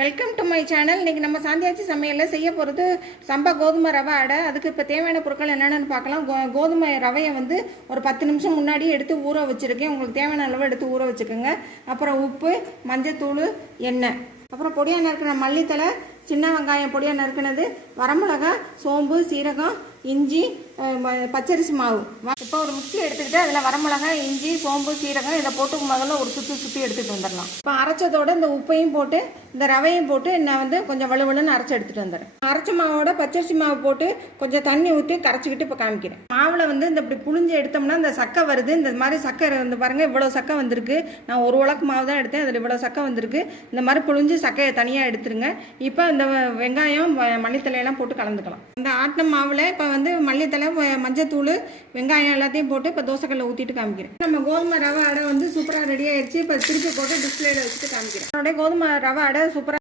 Welcome to my channel. இன்றைக்கி நம்ம சாந்தியாச்சி சமையலில் செய்ய போகிறது சம்பா கோதுமை ரவை அடை. அதுக்கு இப்போ தேவையான பொருட்கள் என்னென்னு பார்க்கலாம். கோதுமை ரவையை வந்து ஒரு 10 நிமிஷம் முன்னாடி எடுத்து ஊற வச்சுருக்கேன். உங்களுக்கு தேவையான அளவு எடுத்து ஊற வச்சுக்கோங்க. அப்புறம் உப்பு, மஞ்சத்தூள், எண்ணெய், அப்புறம் பொடியாக நறுக்கின மல்லித்தலை, சின்ன வெங்காயம் பொடியாக நறுக்கினது, வரமிளகா, சோம்பு, சீரகம், இஞ்சி, பச்சரிசி மாவு. இப்போ ஒரு மிக்ஸி எடுத்துக்கிட்டு அதில் வரமிளகா, இஞ்சி, சோம்பு, சீரகம் இதை போட்டு முதல்ல ஒரு சுற்றி எடுத்துகிட்டு வந்துடலாம். இப்போ அரைச்சதோட இந்த உப்பையும் போட்டு இந்த ரவையும் போட்டு நான் வந்து கொஞ்சம் வலுவலுன்னு அரைச்சி எடுத்துகிட்டு வந்துடுறேன். அரைச்ச மாவோட பச்சரிசி மாவு போட்டு கொஞ்சம் தண்ணி ஊற்றி கரைச்சிக்கிட்டு இப்போ காமிக்கிறேன். மாவில் வந்து இந்த இப்படி புழிஞ்சு எடுத்தோம்னா இந்த சக்கை வருது. இந்த மாதிரி சக்கை வந்து பாருங்கள், இவ்வளோ சக்கை வந்திருக்கு. நான் ஒரு உலக்கு மாவு தான் எடுத்தேன், அதில் இவ்வளோ சக்கை வந்திருக்கு. இந்த மாதிரி புழிஞ்சு சக்கையை தனியாக எடுத்துருங்க. இப்போ இந்த வெங்காயம், மல்லித்தலையெல்லாம் போட்டு கலந்துக்கலாம். இந்த ஆட்டின மாவில் இப்போ வந்து மல்லித்தலை, மஞ்சத்தூள், வெங்காயம் எல்லாத்தையும் போட்டு இப்போ தோசைக்கல்ல ஊற்றிட்டு காமிக்கிறேன். நம்ம கோதுமை ரவை அடை வந்து சூப்பராக ரெடி ஆயிடுச்சு. இப்போ திருப்பி போட்டு டிஸ்பிளேல வச்சுட்டு காமிக்கிறேன். என்னோட கோதுமை ரவை அடை சூப்பராக